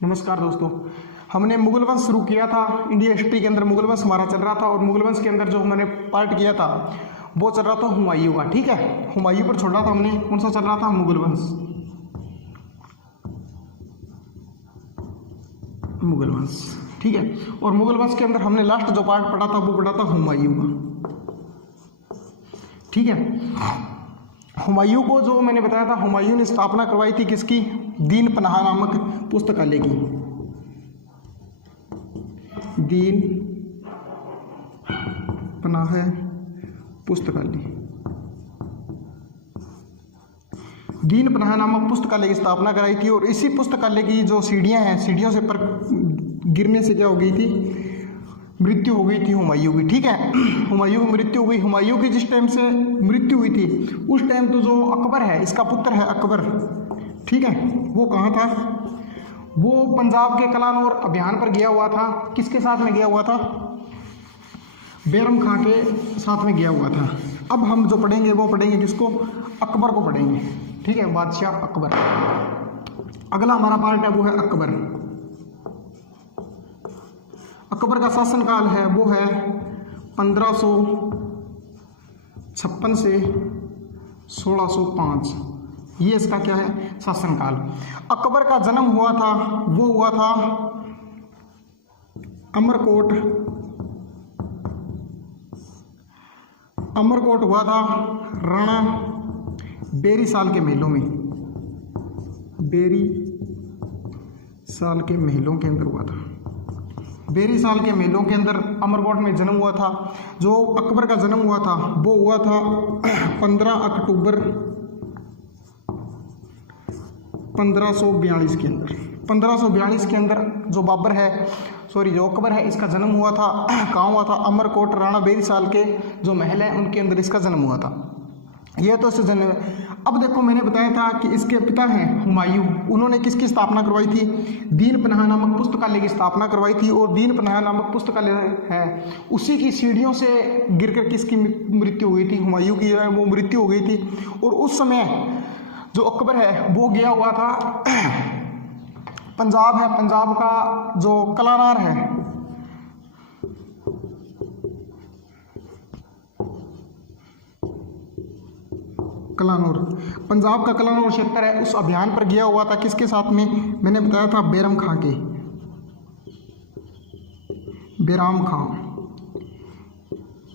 नमस्कार दोस्तों। हमने मुगल वंश शुरू किया था। इंडिया हिस्ट्री के अंदर मुगल वंश हमारा चल रहा था और मुगल वंश के अंदर जो मैंने पार्ट किया था वो चल रहा था हुमायूं का। ठीक है, हुमायूं पर छोड़ा था हमने। कौन सा चल रहा था? मुगल वंश। मुगल वंश, ठीक है। और मुगल वंश के अंदर हमने लास्ट जो पार्ट पढ़ा था वो पढ़ा था हुमायूं का। ठीक है, हुमायूं को जो मैंने बताया था, हुमायूं ने स्थापना करवाई थी किसकी? दीन पनाह नामक पुस्तकालय की। दीन पनाह पुस्तकालय, दीन पनाह नामक पुस्तकालय की स्थापना कराई थी। और इसी पुस्तकालय की जो सीढ़ियां हैं, सीढ़ियों से पर गिरने से क्या हो गई थी? मृत्यु हो गई थी हुमायूं की। ठीक है, हुमायूं की मृत्यु हो गई। हुमायूं की जिस टाइम से मृत्यु हुई थी उस टाइम तो जो अकबर है, इसका पुत्र है अकबर, ठीक है, वो कहाँ था? वो पंजाब के कलानौर अभियान पर गया हुआ था। किसके साथ में गया हुआ था? बैरम खां के साथ में गया हुआ था। अब हम जो पढ़ेंगे वो पढ़ेंगे किसको? अकबर को पढ़ेंगे। ठीक है, बादशाह अकबर। अगला हमारा पार्ट है वो है अकबर। अकबर का शासनकाल है वो है 1556 से 1605। ये इसका क्या है? शासनकाल। अकबर का जन्म हुआ था वो हुआ था अमरकोट। अमरकोट हुआ था राणा बेरी साल के महलों में। बेरी साल के महलों के अंदर हुआ था। बेरी साल के महलों के अंदर अमरकोट में जन्म हुआ था। जो अकबर का जन्म हुआ था वो हुआ था 15 अक्टूबर 1542 के अंदर। 1542 के अंदर जो बाबर है, सॉरी जो अकबर है, इसका जन्म हुआ था। कहाँ हुआ था? अमरकोट राणा बेरी साल के जो महल हैं उनके अंदर इसका जन्म हुआ था। यह तो इससे जन्म। अब देखो, मैंने बताया था कि इसके पिता हैं हुमायूं। उन्होंने किसकी स्थापना करवाई थी? दीन पनाह नामक पुस्तकालय की स्थापना करवाई थी। और दीन पनाह नामक पुस्तकालय है, उसी की सीढ़ियों से गिरकर किसकी मृत्यु हुई थी? हुमायूं की जो है वो मृत्यु हो गई थी। और उस समय जो अकबर है वो गया हुआ था पंजाब है, पंजाब का जो कलानौर है, कलानौर, पंजाब का कलानौर क्षेत्र है, उस अभियान पर गया हुआ था। किसके साथ में? मैंने बताया था बैरम खां के। बैराम खां।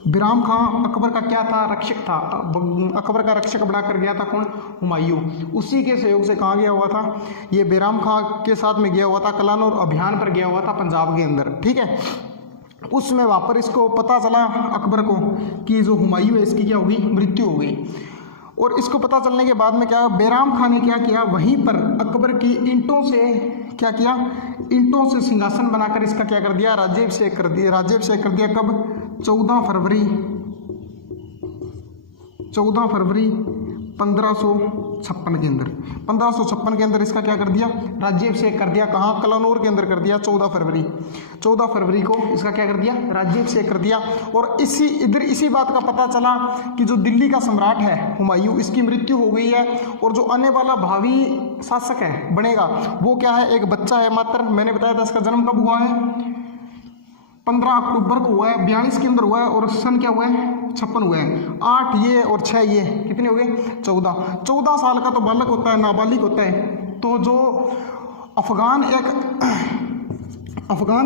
बैराम खां अकबर का क्या था? रक्षक था। अकबर का रक्षक बनाकर गया था कौन? हुमायूं। उसी के सहयोग से कहाँ गया हुआ था? ये बैराम खां के साथ में गया हुआ था, कलानौर अभियान पर गया हुआ था पंजाब के अंदर। ठीक है, उसमें वहाँ पर इसको पता चला अकबर को कि जो हुमायूं है इसकी क्या हो गई? मृत्यु हो गई। और इसको पता चलने के बाद में क्या, बैराम खां ने क्या किया? वहीं पर अकबर की ईंटों से क्या किया? ईंटों से सिंहासन बनाकर इसका क्या कर दिया? राज्याभिषेक कर दिया। राज्याभिषेक कर दिया कब? 14 फरवरी 1556 के अंदर। 1556 के अंदर इसका क्या कर दिया? राज्याभिषेक कर दिया। कहाँ? कलानौर के अंदर कर दिया। 14 फरवरी को इसका क्या कर दिया? राज्याभिषेक कर दिया। और इसी बात का पता चला कि जो दिल्ली का सम्राट है हुमायूं, इसकी मृत्यु हो गई है। और जो आने वाला भावी शासक है बनेगा वो क्या है? एक बच्चा है मात्र। मैंने बताया था इसका जन्म कब हुआ है? 15 अक्टूबर को हुआ है, 42 के अंदर हुआ है। और सन क्या हुआ है? 56 हुआ है। 8 ये और 6 ये कितने हो गए? 14 साल का तो बालक होता है, नाबालिग होता है। तो जो अफगान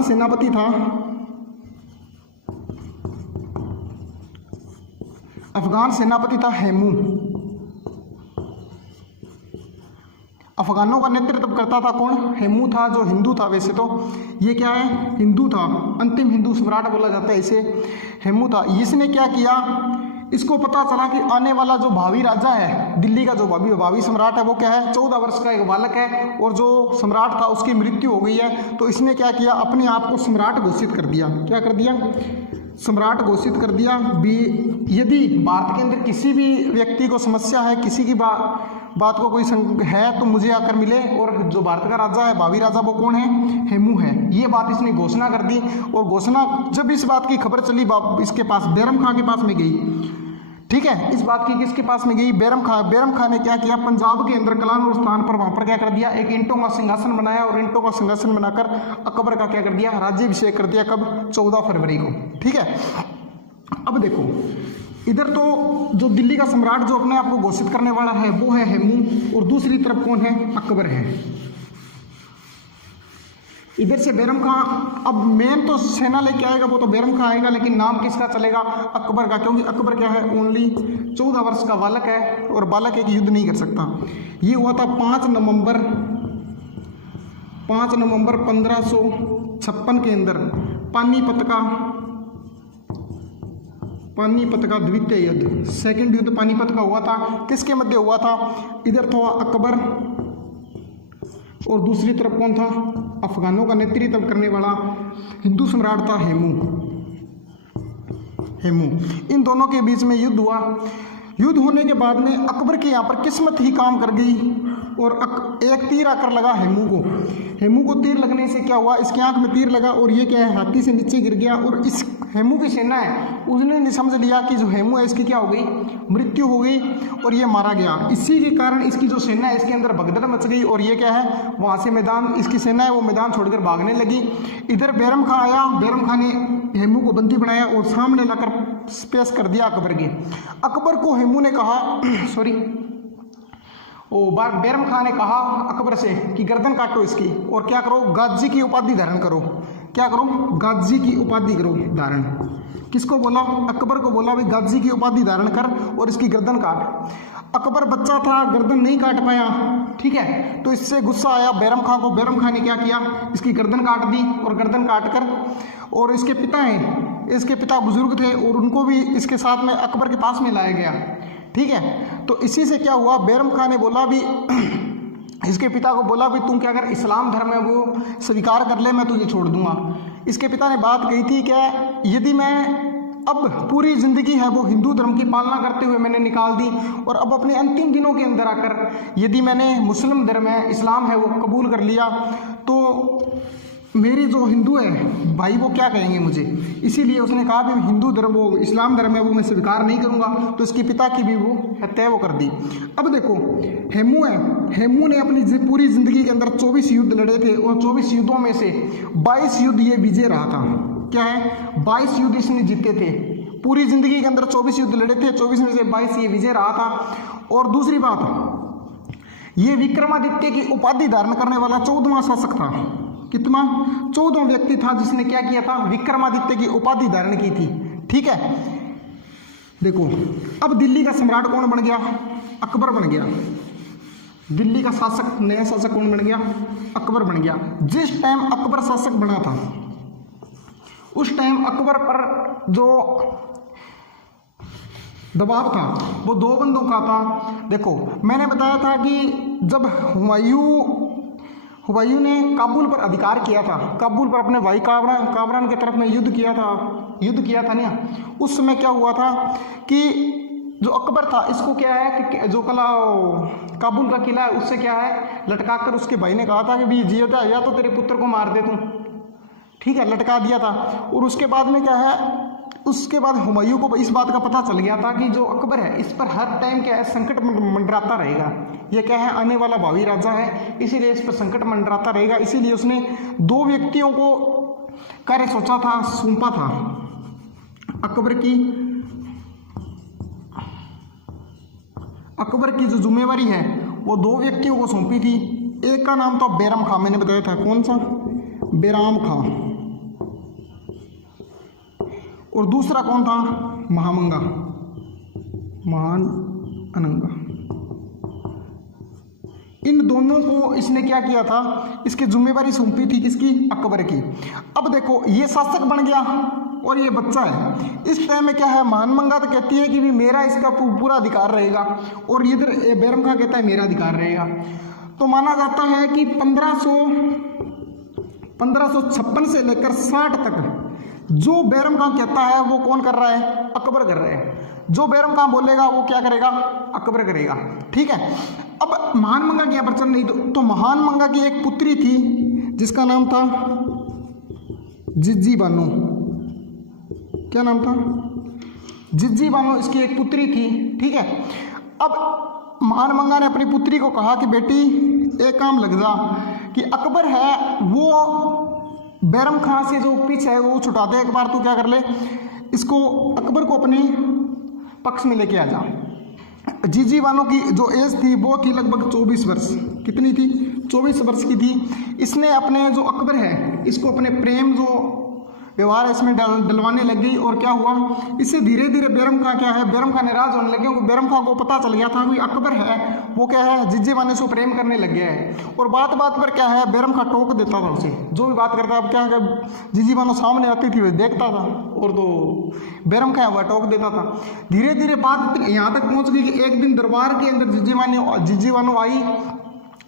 सेनापति था, अफगान सेनापति था हेमू। अफगानों का नेतृत्व करता था कौन? हेमू था, जो हिंदू था। वैसे तो ये क्या है? हिंदू था। अंतिम हिंदू सम्राट बोला जाता है इसे। हेमू था। इसने क्या किया? इसको पता चला कि आने वाला जो भावी राजा है, दिल्ली का जो भावी सम्राट है वो क्या है? 14 वर्ष का एक बालक है। और जो सम्राट था उसकी मृत्यु हो गई है। तो इसने क्या किया? अपने आप को सम्राट घोषित कर दिया। क्या कर दिया? सम्राट घोषित कर दिया। यदि भारत के अंदर किसी भी व्यक्ति को समस्या है, किसी की बात को कोई है तो मुझे आकर मिले। और जो भारत का राजा है, भावी राजा, वो कौन है? हेमू है। ये बात इसने घोषणा कर दी। और घोषणा जब इस बात की खबर चली इसके पास, बैरम खां के पास में गई, ठीक है। इस बात की किसके पास में गई, बैरम खां। बैरम खां ने क्या किया, पंजाब के अंदर कलानौर स्थान पर वहां पर क्या कर दिया, एक ईंटों का सिंहासन बनाया और ईंटों का सिंहासन बनाकर अकबर का क्या कर दिया, राज्याभिषेक कर दिया। कब, 14 फरवरी को। ठीक है। अब देखो इधर तो जो दिल्ली का सम्राट जो अपने आप को घोषित करने वाला है वो है हेमू, और दूसरी तरफ कौन है, अकबर है। इधर से बैरम खां, अब मेन तो सेना लेके आएगा वो तो बैरम खां आएगा, लेकिन नाम किसका चलेगा, अकबर का, क्योंकि अकबर क्या है, ओनली 14 वर्ष का बालक है और बालक एक युद्ध नहीं कर सकता। ये हुआ था 5 नवंबर 1556 के अंदर पानीपत का द्वितीय युद्ध, सेकंड युद्ध पानीपत का हुआ था। किसके मध्य हुआ था, इधर था अकबर और दूसरी तरफ कौन था, अफगानों का नेतृत्व करने वाला हिंदू सम्राट था हेमू। इन दोनों के बीच में युद्ध हुआ। युद्ध होने के बाद में अकबर की यहाँ पर किस्मत ही काम कर गई और एक तीर आकर लगा हेमू को तीर लगने से क्या हुआ, इसकी आंख में तीर लगा और ये क्या है, हाथी से नीचे गिर गया। और इस हेमू की सेना है उसने नहीं समझ लिया कि जो हेमू है इसकी क्या हो गई, मृत्यु हो गई और ये मारा गया। इसी के कारण इसकी जो सेना है इसके अंदर भगदड़ मच गई और ये क्या है, वहाँ से मैदान, इसकी सेना है वो मैदान छोड़कर भागने लगी। इधर बैरम खां आया, बैरम खां ने हेमू को बंदी बनाया और सामने लाकर पेश कर दिया अकबर के। अकबर को हेमू ने कहा बैरम खां ने कहा अकबर से कि गर्दन काटो इसकी और क्या करो, गाजी की उपाधि धारण करो। क्या करो, गाजी की उपाधि करो धारण। किसको बोला, अकबर को बोला भाई गाजी की उपाधि धारण कर और इसकी गर्दन काट। अकबर बच्चा था, गर्दन नहीं काट पाया। ठीक है, तो इससे गुस्सा आया बैरम खां को। बैरम खां ने क्या किया, इसकी गर्दन काट दी और गर्दन काट कर, और इसके पिता हैं, इसके पिता बुजुर्ग थे और उनको भी इसके साथ में अकबर के पास में लाया गया। ठीक है, तो इसी से क्या हुआ, बैरम खां ने बोला भी इसके पिता को बोला भी तुम क्या अगर इस्लाम धर्म है वो स्वीकार कर ले, मैं तुझे छोड़ दूंगा। इसके पिता ने बात कही थी क्या, यदि मैं अब पूरी ज़िंदगी है वो हिंदू धर्म की पालना करते हुए मैंने निकाल दी और अब अपने अंतिम दिनों के अंदर आकर यदि मैंने मुस्लिम धर्म है, इस्लाम है वो कबूल कर लिया तो मेरी जो हिंदू है भाई वो क्या कहेंगे मुझे। इसीलिए उसने कहा भी हिंदू धर्म वो इस्लाम धर्म है वो मैं स्वीकार नहीं करूँगा। तो इसके पिता की भी वो हत्या वो कर दी। अब देखो हेमू है, हेमू ने अपनी पूरी ज़िंदगी के अंदर 24 युद्ध लड़े थे और 24 युद्धों में से 22 युद्ध ये विजय रहा था। क्या है, 22 युद्ध इसने जीते थे। पूरी ज़िंदगी के अंदर 24 युद्ध लड़े थे, 24 में से 22 ये विजय रहा था। और दूसरी बात, ये विक्रमादित्य की उपाधि धारण करने वाला 14वां शासक था। कितना, 14वां व्यक्ति था जिसने क्या किया था, विक्रमादित्य की उपाधि धारण की थी। ठीक है, देखो अब दिल्ली का सम्राट कौन बन गया, अकबर बन गया। दिल्ली का शासक, नया शासक कौन बन गया, अकबर बन गया। जिस टाइम अकबर शासक बना था उस टाइम अकबर पर जो दबाव था वो दो बंदों का था। देखो मैंने बताया था कि जब हुमायूं ने काबुल पर अधिकार किया था, काबुल पर अपने भाई कामरान के तरफ में युद्ध किया था ना, उस समय क्या हुआ था कि जो अकबर था इसको क्या है कि जो काबुल का किला है उससे क्या है लटका कर उसके भाई ने कहा था कि भी जिया या तो तेरे पुत्र को मार दे तू। ठीक है, लटका दिया था। और उसके बाद में क्या है, उसके बाद हुमायूं को इस बात का पता चल गया था कि जो अकबर है इस पर हर टाइम क्या है संकट मंडराता रहेगा। ये क्या है, आने वाला भावी राजा है, इसीलिए इस पर संकट मंडराता रहेगा। इसीलिए उसने 2 व्यक्तियों को कार्य सोचा था, सौंपा था। अकबर की जो जिम्मेवारी है वो 2 व्यक्तियों को सौंपी थी। एक का नाम था बैरम खां, मैंने बताया था कौन सा, बैराम खां। और दूसरा कौन था, महामंगा, महान अनंगा। इन दोनों को इसने क्या किया था, इसकी जिम्मेवारी सौंपी थी किसकी, अकबर की। अब देखो ये शासक बन गया और ये बच्चा है। इस टाइम में क्या है, महानमंगा तो कहती है कि भी मेरा इसका पूरा अधिकार रहेगा और इधर बैरम खां कहता है मेरा अधिकार रहेगा। तो माना जाता है कि 1556 से लेकर 60 तक जो बैरम खां कहता है वो कौन कर रहा है, अकबर कर रहे हैं। जो बैरम खां बोलेगा वो क्या करेगा, अकबर करेगा। ठीक है, अब महानमंगा की यहाँ पर चल नहीं तो महानमंगा की एक पुत्री थी जिसका नाम था जिज्जी बानो। क्या नाम था, जिज्जी बानो इसकी एक पुत्री थी, ठीक है। अब मानमंगा ने अपनी पुत्री को कहा कि बेटी एक काम लग जा कि अकबर है वो बैरम खां से जो पीछे है वो छुटा दे, एक बार तू क्या कर ले, इसको अकबर को अपने पक्ष में लेके आ जा। जिज्जी बानो की जो एज थी वो थी लगभग 24 वर्ष। कितनी थी? 24 वर्ष की थी। इसने अपने जो अकबर है इसको अपने प्रेम जो व्यवहार इसमें डलवाने लग गई। और क्या हुआ, इससे धीरे धीरे बैरम खां क्या है, बैरम खां नाराज होने लगे क्योंकि बैरम खां को पता चल गया था कि अकबर है वो क्या है जिज्जी बानो से प्रेम करने लग गया है। और बात बात पर क्या है बैरम खां टोक देता था उसे, जो भी बात करता। अब क्या है जिज्जी बानो सामने आती थी वो देखता था और तो बैरम खां वह टोक देता था। धीरे धीरे बात यहाँ तक पहुँच गई कि एक दिन दरबार के अंदर जिज्जी बानो आई,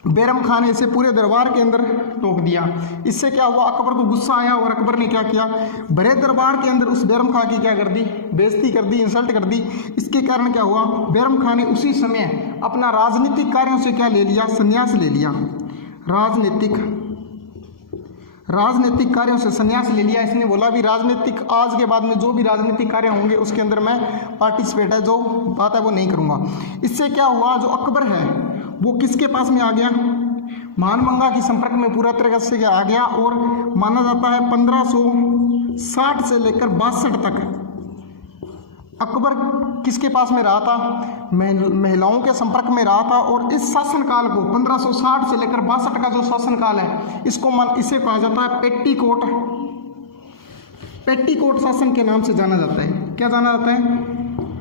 बैरम खां ने इसे पूरे दरबार के अंदर टोक दिया। इससे क्या हुआ, अकबर को गुस्सा आया और अकबर ने क्या किया, बड़े दरबार के अंदर उस बैरम खां की क्या कर दी, बेइज्जती कर दी, इंसल्ट कर दी। इसके कारण क्या हुआ, बैरम खां ने उसी समय अपना राजनीतिक कार्यों से क्या ले लिया, संन्यास ले लिया। राजनीतिक कार्यों से संन्यास ले लिया। इसने बोला भी राजनीतिक आज के बाद में जो भी राजनीतिक कार्य होंगे उसके अंदर मैं पार्टिसिपेट है, जो बात है वो नहीं करूँगा। इससे क्या हुआ, जो अकबर है वो किसके पास में आ गया, मानमंगा के संपर्क में पूरा तरीके से आ गया। और माना जाता है 1560 से लेकर 62 तक अकबर किसके पास में रहा था, महिलाओं के संपर्क में रहा था। और इस शासनकाल को 1560 से लेकर 62 का जो शासनकाल है इसे कहा जाता है पेट्टीकोट शासन के नाम से जाना जाता है। क्या जाना जाता है,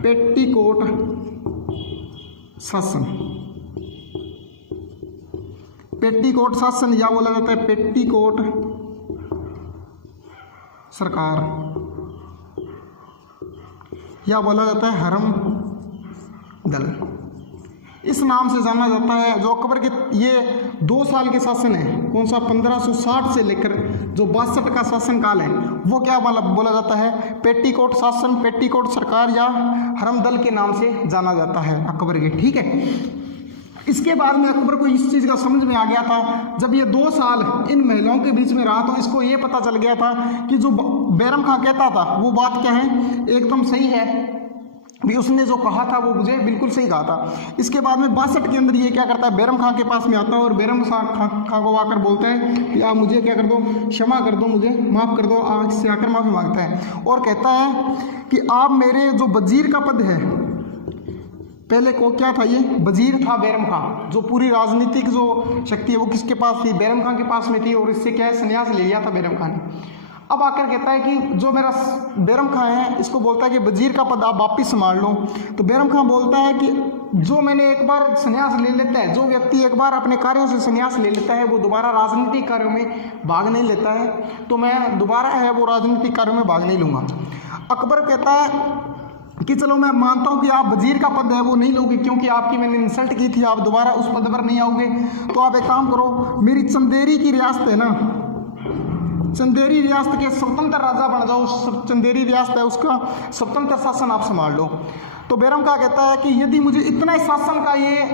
पेट्टीकोट शासन। पेट्टीकोट शासन या बोला जाता है पेट्टीकोट सरकार, या बोला जाता है हरम दल, इस नाम से जाना जाता है। जो अकबर के ये 2 साल के शासन है, कौन सा, 1560 से लेकर जो 62 का शासनकाल है वो क्या बोला जाता है, पेट्टीकोट शासन, पेट्टीकोट सरकार या हरम दल के नाम से जाना जाता है अकबर के, ठीक है। इसके बाद में अकबर को इस चीज़ का समझ में आ गया था, जब ये 2 साल इन महिलाओं के बीच में रहा तो इसको ये पता चल गया था कि जो बैरम खां कहता था वो बात क्या है, एकदम सही है भी, उसने जो कहा था वो मुझे बिल्कुल सही कहा था। इसके बाद में 62 के अंदर ये क्या करता है, बैरम खां के पास में आता है और बैरम खां को आकर बोलता है कि आप मुझे क्या कर दो, क्षमा कर दो, मुझे माफ़ कर दो। आज से आकर माफ़ी मांगता है और कहता है कि आप मेरे जो वजीर का पद है, पहले को क्या था, ये वजीर था बैरम खां, जो पूरी राजनीतिक जो शक्ति है वो किसके पास थी, बैरम खां के पास में थी। और इससे क्या है, संन्यास ले लिया था बैरम खां ने। अब आकर कहता है कि जो मेरा बैरम खां है इसको बोलता है कि वजीर का पद आप वापिस संभाल लो। तो बैरम खां बोलता है कि जो मैंने एक बार संन्यास ले लेता है, जो व्यक्ति एक बार अपने कार्यों से संन्यास ले लेता है वो दोबारा राजनीतिक कार्यों में भाग नहीं लेता है, तो मैं दोबारा है वो राजनीतिक कार्यों में भाग नहीं लूँगा। अकबर कहता है कि चलो मैं मानता हूँ कि आप वजीर का पद है वो नहीं लोगे क्योंकि आपकी मैंने इंसल्ट की थी, आप दोबारा उस पद पर नहीं आओगे। तो आप एक काम करो, मेरी चंदेरी की रियासत है ना, चंदेरी रियासत के स्वतंत्र राजा बन जाओ। चंदेरी रियासत है उसका स्वतंत्र शासन आप संभाल लो। तो बैरम खां कहता है कि यदि मुझे इतना ही शासन का ये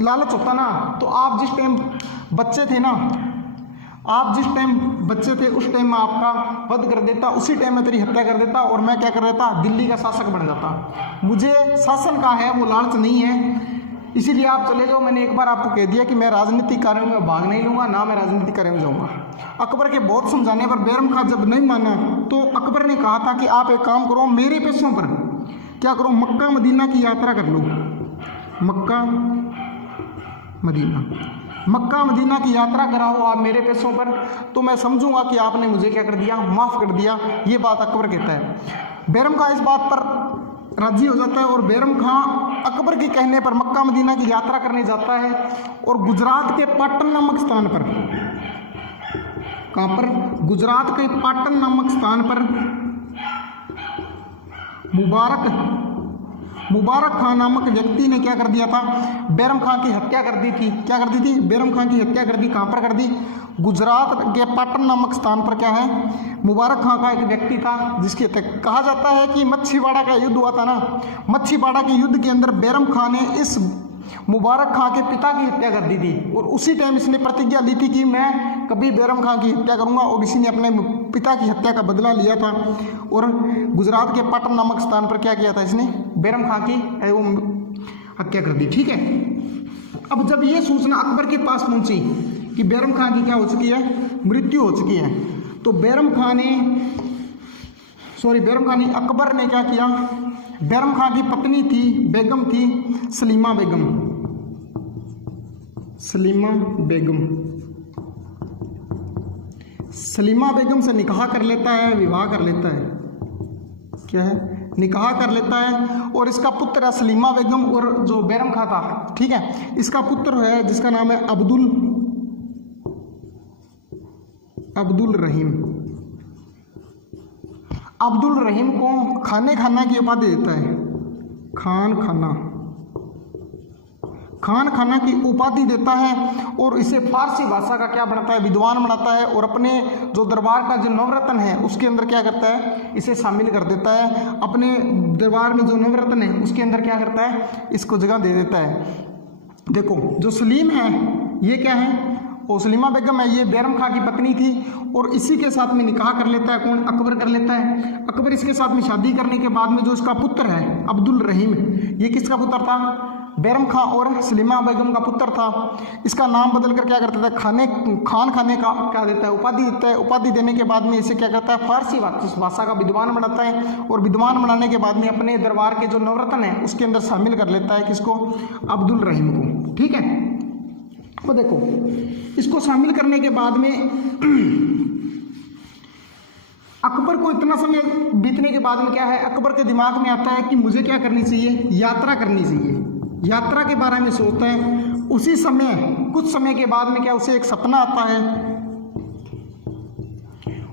लालच होता ना, तो आप जिस टाइम बच्चे थे ना, आप जिस टाइम बच्चे थे उस टाइम मैं आपका वध कर देता, उसी टाइम मैं तेरी हत्या कर देता और मैं क्या कर देता, दिल्ली का शासक बन जाता। मुझे शासन का है वो लालच नहीं है, इसीलिए आप चले जाओ। मैंने एक बार आपको कह दिया कि मैं राजनीतिक कार्यों में भाग नहीं लूँगा, ना मैं राजनीतिक कार्यों में जाऊँगा। अकबर के बहुत समझाने पर बैरम खां जब नहीं माना तो अकबर ने कहा था कि आप एक काम करो, मेरे पैसों पर क्या करो, मक्का मदीना की यात्रा कर लो। मक्का मदीना की यात्रा कराओ आप मेरे पैसों पर, तो मैं समझूंगा कि आपने मुझे क्या कर दिया, माफ़ कर दिया। ये बात अकबर कहता है। बैरम खां इस बात पर राजी हो जाता है और बैरम खां अकबर के कहने पर मक्का मदीना की यात्रा करने जाता है और गुजरात के पाटन नामक स्थान पर, कहाँ पर, गुजरात के पाटन नामक स्थान पर मुबारक खां नामक व्यक्ति ने क्या कर दिया था, बैरम खां की हत्या कर दी थी। क्या कर दी थी, बैरम खां की हत्या कर दी। कहाँ पर कर दी, गुजरात के पाटन नामक स्थान पर क्या है, मुबारक खां का एक व्यक्ति था जिसकी कहा जाता है कि मच्छीवाड़ा का युद्ध हुआ था ना, मच्छीवाड़ा के युद्ध के अंदर बैरम खां ने इस मुबारक खां के पिता की हत्या कर दी थी और उसी टाइम इसने प्रतिज्ञा ली थी कि मैं कभी बैरम खां की हत्या करूंगा, और इसी ने अपने पिता की हत्या का बदला लिया था और गुजरात के पाटन नामक स्थान पर क्या किया था, इसने बैरम खां की हत्या कर दी। ठीक है, अब जब ये सूचना अकबर के पास पहुंची कि बैरम खां की क्या हो चुकी है, मृत्यु हो चुकी है, तो अकबर ने क्या किया, बैरम खां की पत्नी थी, बेगम थी सलीमा बेगम से निकाह कर लेता है, विवाह कर लेता है, क्या है, निकाह कर लेता है, और इसका पुत्र है सलीमा बेगम, और जो बैरम खां था, ठीक है, इसका पुत्र है जिसका नाम है अब्दुल रहीम को खाना की उपाधि देता है, खाना की उपाधि देता है, और इसे फारसी भाषा का क्या बनाता है, विद्वान बनाता है, और अपने जो दरबार का जो नवरत्न है उसके अंदर क्या करता है, इसे शामिल कर देता है, अपने दरबार में जो नवरत्न है उसके अंदर क्या करता है, इसको जगह दे देता है। देखो जो सलीम है ये क्या है, और सलीमा बेगम है, ये बैरम खां की पत्नी थी, और इसी के साथ में निकाह कर लेता है, कौन, अकबर कर लेता है। अकबर इसके साथ में शादी करने के बाद में जो इसका पुत्र है अब्दुल रहीम, ये किसका पुत्र था, बैरम खां और सलीमा बेगम का पुत्र था। इसका नाम बदल कर क्या करता था, खाने का क्या देता है, उपाधि देता है। उपाधि देने के बाद में इसे क्या करता है, फारसी भाषा का विद्वान बनाता है, और विद्वान बनाने के बाद में अपने दरबार के जो नवरत्न है उसके अंदर शामिल कर लेता है, किसको, अब्दुल रहीम को। ठीक है, तो देखो इसको शामिल करने के बाद में अकबर को इतना समय बीतने के बाद में क्या है, अकबर के दिमाग में आता है कि मुझे क्या करनी चाहिए, यात्रा करनी चाहिए, यात्रा के बारे में सोचता है। उसी समय कुछ समय के बाद में क्या, उसे एक सपना आता है,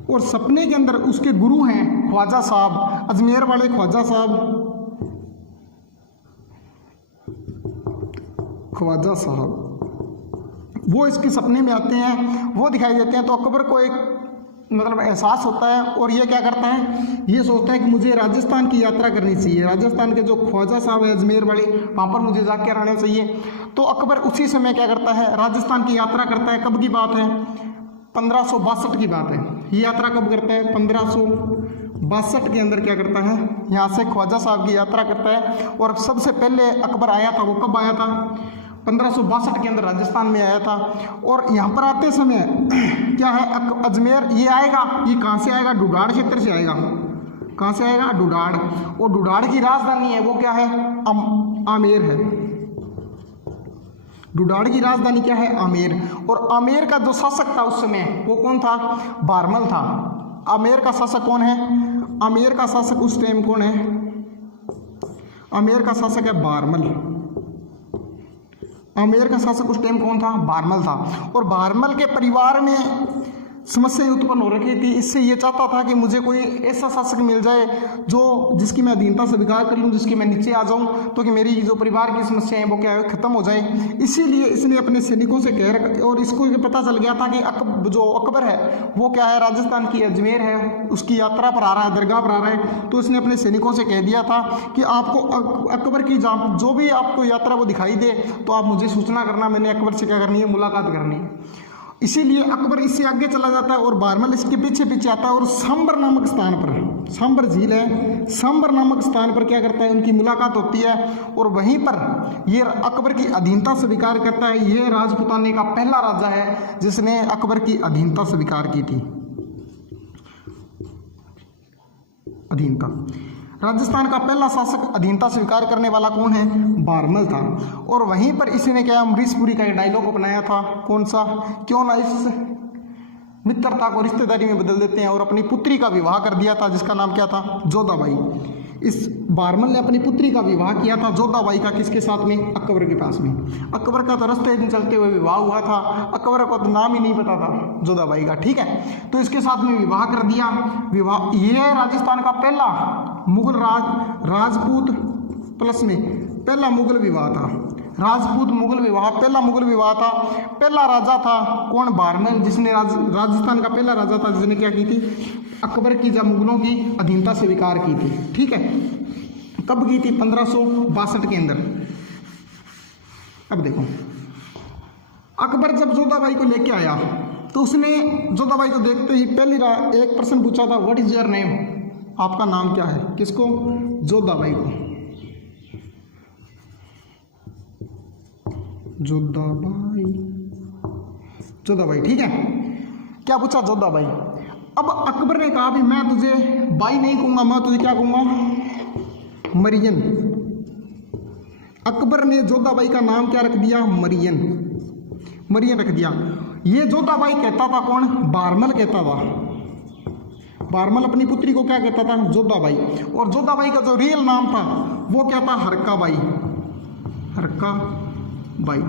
और सपने के अंदर उसके गुरु हैं ख्वाजा साहब, अजमेर वाले ख्वाजा साहब, वो इसके सपने में आते हैं, वो दिखाई देते हैं। तो अकबर को एक मतलब एहसास होता है, और ये क्या करता है, ये सोचता है कि मुझे राजस्थान की यात्रा करनी चाहिए, राजस्थान के जो ख्वाजा साहब है अजमेर वाले, वहाँ पर मुझे जाकर रहना चाहिए। तो अकबर उसी समय क्या करता है, राजस्थान की यात्रा करता है। कब की बात है, 1562 की बात है। ये यात्रा कब करता है, 1562 के अंदर क्या करता है, यहाँ से ख्वाजा साहब की यात्रा करता है। और सबसे पहले अकबर आया था, वो कब आया था, 1562 के अंदर राजस्थान में आया था। और यहाँ पर आते समय क्या है, अजमेर ये आएगा, ये कहाँ से आएगा, डुडाड़ क्षेत्र से आएगा। कहाँ से आएगा, डुडाड़, और डुडाड़ की राजधानी है वो क्या है, आमेर है। डुडाड़ की राजधानी क्या है, आमेर। और आमेर का जो शासक था उस समय वो कौन था, बारमल था। आमेर का शासक कौन है, आमेर का शासक उस टाइम कौन है, आमेर का शासक है बारमल। आमेर का शासक उस टाइम कौन था, बारमल था। और बारमल के परिवार में समस्याएं उत्पन्न हो रखी थी। इससे ये चाहता था कि मुझे कोई ऐसा शासक मिल जाए जिसकी मैं अधीनता स्वीकार कर लूँ, जिसकी मैं नीचे आ जाऊँ, तो कि मेरी जो परिवार की समस्याएं वो क्या है, खत्म हो जाए। इसीलिए इसने अपने सैनिकों से कह रखा, और इसको ये पता चल गया था कि जो अकबर है वो क्या है, राजस्थान की अजमेर है, उसकी यात्रा पर आ रहा है, दरगाह पर आ रहा है। तो इसने अपने सैनिकों से कह दिया था कि आपको अकबर की जो भी आपको यात्रा वो दिखाई दे तो आप मुझे सूचना करना, मैंने अकबर से क्या करनी है, मुलाकात करनी है। इसीलिए अकबर इससे आगे चला जाता है और बारमल इसके पीछे पीछे आता है, और सांबर नामक स्थान पर, सांबर झील है, सांबर नामक स्थान पर क्या करता है, उनकी मुलाकात होती है। और वहीं पर ये अकबर की अधीनता स्वीकार करता है। ये राजपुताने का पहला राजा है जिसने अकबर की अधीनता स्वीकार की थी। अधीनता, राजस्थान का पहला शासक अधीनता स्वीकार करने वाला कौन है, बारमल था। और वहीं पर इसने क्या, अमरीशपुरी का डायलॉग बनाया था, कौन सा, क्यों ना इस मित्रता को रिश्तेदारी में बदल देते हैं, और अपनी पुत्री का विवाह कर दिया था, जिसका नाम क्या था, जोधाबाई। इस बारमल ने अपनी पुत्री का विवाह किया था जोधाबाई का, किसके साथ में, अकबर के पास में। अकबर का तो रास्ते दिन चलते हुए विवाह हुआ था, अकबर को तो नाम ही नहीं पता था जोधाबाई का, ठीक है। तो इसके साथ में विवाह कर दिया। विवाह, ये राजस्थान का पहला मुगल राजपूत प्लस में पहला मुगल विवाह था। राजपूत मुगल विवाह, पहला मुगल विवाह था। पहला राजा था कौन, बारमल, जिसने राजस्थान का पहला राजा था जिसने क्या की थी, अकबर की जब मुगलों की अधीनता स्वीकार की थी, ठीक है। कब की थी, 1562 के अंदर। अब देखो, अकबर जब जोधाबाई को लेके आया तो उसने जोधाबाई को देखते ही पहली एक प्रश्न पूछा था, व्हाट इज योर नेम, आपका नाम क्या है? किसको? जोधाबाई को। जोधाबाई, ठीक है। क्या पूछा? जोधाबाई। अब अकबर ने कहा भी मैं तुझे बाई नहीं कहूंगा, मैं तुझे क्या कहूंगा? मरियन। अकबर ने जोधाबाई का नाम क्या रख दिया? मरियन। मरियन रख दिया। ये जोधाबाई कहता था कौन? बारमल कहता था। बारमल अपनी पुत्री को क्या कहता था? जोधाबाई। और जोधाबाई का जो रियल नाम था वो क्या था? हरकाबाई। हरकाबाई।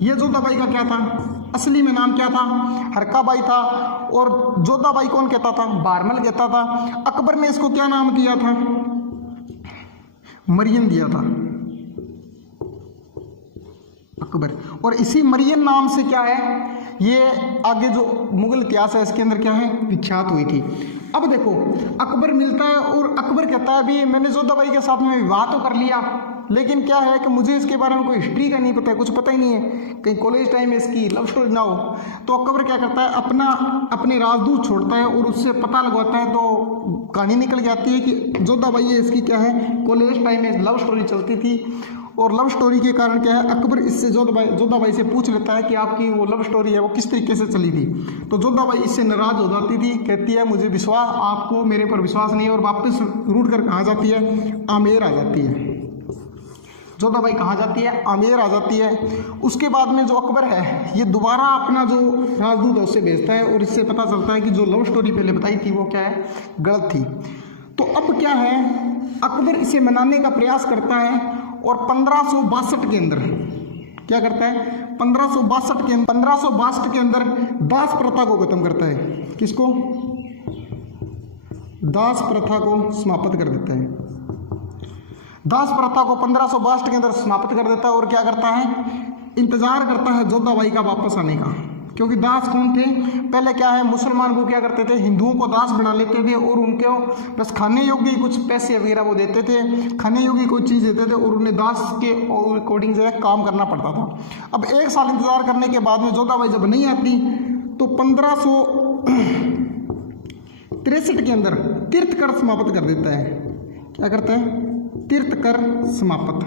ये जोधाबाई का क्या था? असली में नाम क्या था? हरकाबाई था। और जोधाबाई कौन कहता था? बारमल कहता था। अकबर ने इसको क्या नाम दिया था? मरियम दिया था अकबर। और इसी मरियम नाम से क्या है, ये आगे जो मुगल इतिहास है इसके अंदर क्या है? विख्यात हुई थी। अब देखो, अकबर मिलता है और अकबर कहता है भी मैंने जोधाबाई के साथ में विवाह तो कर लिया, लेकिन क्या है कि मुझे इसके बारे में कोई हिस्ट्री का नहीं पता है, कुछ पता ही नहीं है, कहीं कॉलेज टाइम में इसकी लव स्टोरी ना हो। तो अकबर क्या करता है? अपने राजदूत छोड़ता है और उससे पता लगवाता है। तो कहानी निकल जाती है कि जोधाबाई है इसकी क्या है? कॉलेज टाइम में लव स्टोरी चलती थी। और लव स्टोरी के कारण क्या है? अकबर इससे जोधाबाई से पूछ लेता है कि आपकी वो लव स्टोरी है वो किस तरीके से चली थी। तो जोधाबाई इससे नाराज हो जाती थी, कहती है मुझे विश्वास, आपको मेरे पर विश्वास नहीं है, और वापस रूट कर कहाँ जाती है? आमेर आ जाती है। जोधाबाई कहाँ जाती है? आमेर आ जाती है। उसके बाद में जो अकबर है ये दोबारा अपना जो राजदूत है उससे भेजता है और इससे पता चलता है कि जो लव स्टोरी पहले बताई थी वो क्या है? गलत थी। तो अब क्या है? अकबर इसे मनाने का प्रयास करता है और 1562 के अंदर क्या करता है? 1562 के अंदर दास प्रथा को खत्म करता है। किसको? दास प्रथा को समाप्त कर देता है। दास प्रथा को 1562 के अंदर समाप्त कर देता है और क्या करता है? इंतजार करता है जोधाबाई का वापस आने का। क्योंकि दास कौन थे? पहले क्या है, मुसलमान को क्या करते थे? हिंदुओं को दास बना लेते थे और उनको बस खाने योग्य कुछ पैसे वगैरह वो देते थे, खाने योग्य कोई चीज़ देते थे और उन्हें दास के अकॉर्डिंग जो है काम करना पड़ता था। अब 1 साल इंतजार करने के बाद में जोधाबाई जब नहीं आती तो 1563 के अंदर तीर्थकर समाप्त कर देता है। क्या करता है? तीर्थकर समाप्त।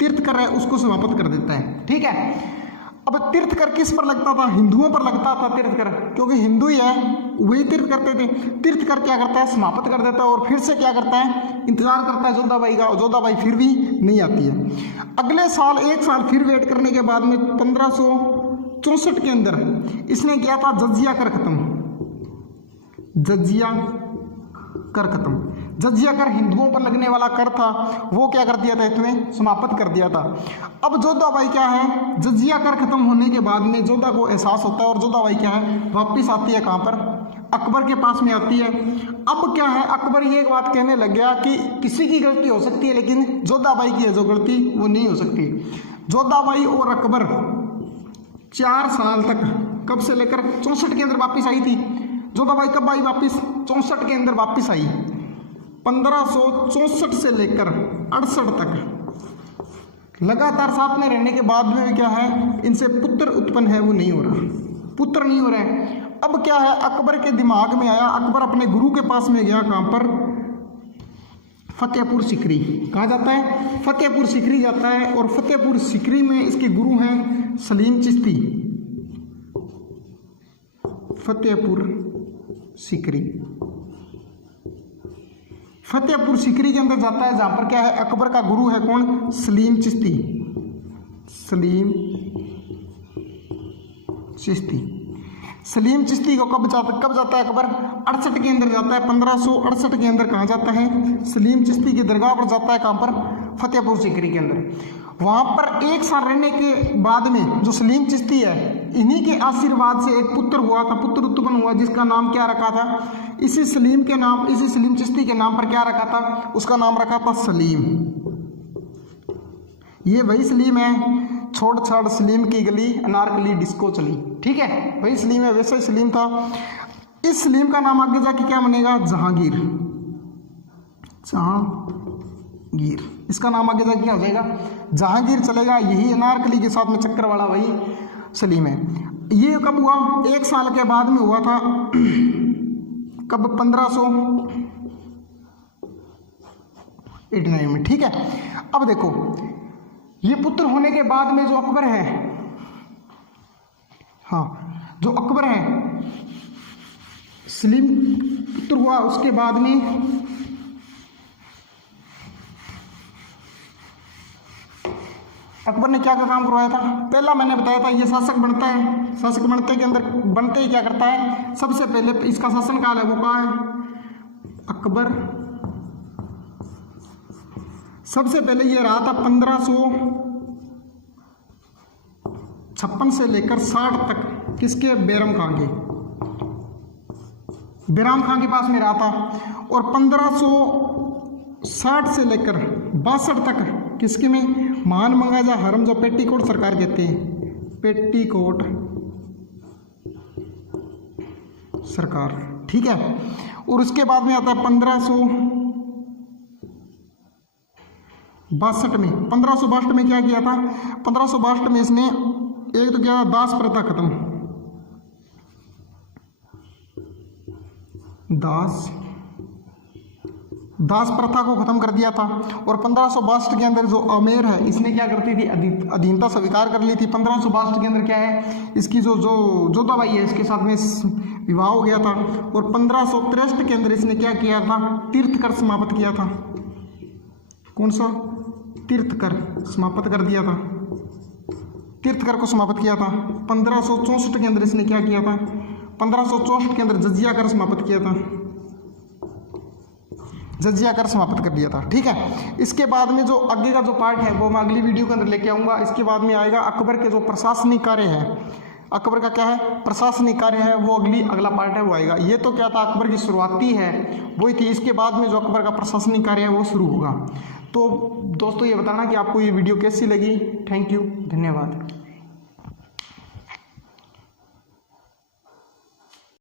तीर्थकर है उसको समाप्त कर देता है। ठीक है। अब तीर्थकर किस पर लगता था? हिंदुओं पर लगता था तीर्थकर, क्योंकि हिंदू ही है वही तीर्थ करते थे। तीर्थकर क्या करता है? समाप्त कर देता है और फिर से क्या करता है? इंतजार करता है जोधाबाई का, और जोधाबाई फिर भी नहीं आती है। अगले साल 1 साल फिर वेट करने के बाद में 1564 के अंदर इसने किया था जजिया कर खत्म। जजिया कर खत्म। जजिया कर हिंदुओं पर लगने वाला कर था, वो क्या कर दिया था? इसने समाप्त कर दिया था। अब जोधाबाई क्या है? जजिया कर खत्म होने के बाद में जोधा को एहसास होता है और जोधाबाई क्या है? वापिस आती है। कहाँ पर? अकबर के पास में आती है। अब क्या है? अकबर ये एक बात कहने लग गया कि किसी की गलती हो सकती है लेकिन जोधाबाई की है जो गलती वो नहीं हो सकती। जोधाबाई और अकबर 4 साल तक, कब से लेकर 64 के अंदर वापिस आई थी। जोधाबाई कब आई वापिस? 64 के अंदर वापिस आई। 1564 से लेकर 68 तक लगातार साथ में रहने के बाद में क्या है? इनसे पुत्र उत्पन्न है वो नहीं हो रहा, पुत्र नहीं हो रहे। अब क्या है? अकबर के दिमाग में आया, अकबर अपने गुरु के पास में गया। कहाँ पर? फतेहपुर सीकरी। कहाँ जाता है? फतेहपुर सीकरी जाता है। और फतेहपुर सीकरी में इसके गुरु हैं सलीम चिश्ती। फतेहपुर सीकरी, फतेहपुर सीकरी के अंदर जाता है जहां पर क्या है? अकबर का गुरु है कौन? सलीम चिश्ती। सलीम चिश्ती। सलीम चिश्ती को कब जाता है अकबर? 68 के अंदर जाता है। 1568 के अंदर कहाँ जाता है? सलीम चिश्ती की दरगाह पर जाता है। कहाँ पर? फतेहपुर सीकरी के अंदर। वहां पर 1 साल रहने के बाद में जो सलीम चिश्ती है, इन्हीं के आशीर्वाद से एक पुत्र हुआ था, पुत्र उत्पन्न हुआ, जिसका नाम क्या रखा था? इसी सलीम चिश्ती के नाम पर क्या रखा था? उसका नाम रखा था सलीम। ये वही सलीम है, छोड़ छाड़ सलीम की गली, अनारकली डिस्को चली। ठीक है, वही सलीम है, वैसा ही सलीम था। इस सलीम का नाम आगे जाके क्या बनेगा? जहांगीर। जहांगीर, इसका नाम आगे जाके क्या हो जाएगा? जहांगीर चलेगा। यही अनारकली के साथ में चक्कर वाला वही सलीम है। ये कब हुआ? 1 साल के बाद में हुआ था। कब? 1589 में। ठीक है, अब देखो ये पुत्र होने के बाद में जो अकबर है, हाँ जो अकबर है, सलीम पुत्र हुआ, उसके बाद में अकबर ने क्या क्या काम करवाया था? पहला मैंने बताया था, ये शासक बनता है, शासक बनते के अंदर बनते ही क्या करता है? सबसे पहले इसका शासन काल है वो कहाँ है? अकबर। सबसे पहले ये रहा था 1556 से लेकर 60 तक, किसके? बैरम खां के, बैराम खां के पास में रहा था। और 1560 से लेकर 62 तक किसके में? मान मंगाजा हरम, जो पेटीकोट सरकार कहते हैं, पेटीकोट सरकार। ठीक है, और उसके बाद में आता है 1562 में। 1562 में क्या किया था? 1562 में इसने एक तो क्या, दास प्रथा खत्म, दास प्रथा को खत्म कर दिया था। और 1562 के अंदर जो आमेर है, इसने क्या करती थी? अधीनता स्वीकार कर ली थी। 1562 के अंदर क्या है? इसकी जो जोधाबाई है, इसके साथ में विवाह हो गया था। और 1563 के अंदर इसने क्या किया था? तीर्थकर समाप्त किया था। कौन सा? तीर्थकर समाप्त कर दिया था, तीर्थकर को समाप्त किया था। 1564 के अंदर इसने क्या किया था? 1564 के अंदर जजिया कर समाप्त किया था, जजिया कर समाप्त कर दिया था। ठीक है, इसके बाद में जो आगे का जो पार्ट है वो मैं अगली वीडियो के अंदर लेके आऊँगा। इसके बाद में आएगा अकबर के जो प्रशासनिक कार्य है, अकबर का क्या है? प्रशासनिक कार्य है, वो अगला पार्ट है वो आएगा। ये तो क्या था? अकबर की शुरुआती है वही थी, इसके बाद में जो अकबर का प्रशासनिक कार्य है वो शुरू होगा। तो दोस्तों ये बताना कि आपको ये वीडियो कैसी लगी। थैंक यू, धन्यवाद।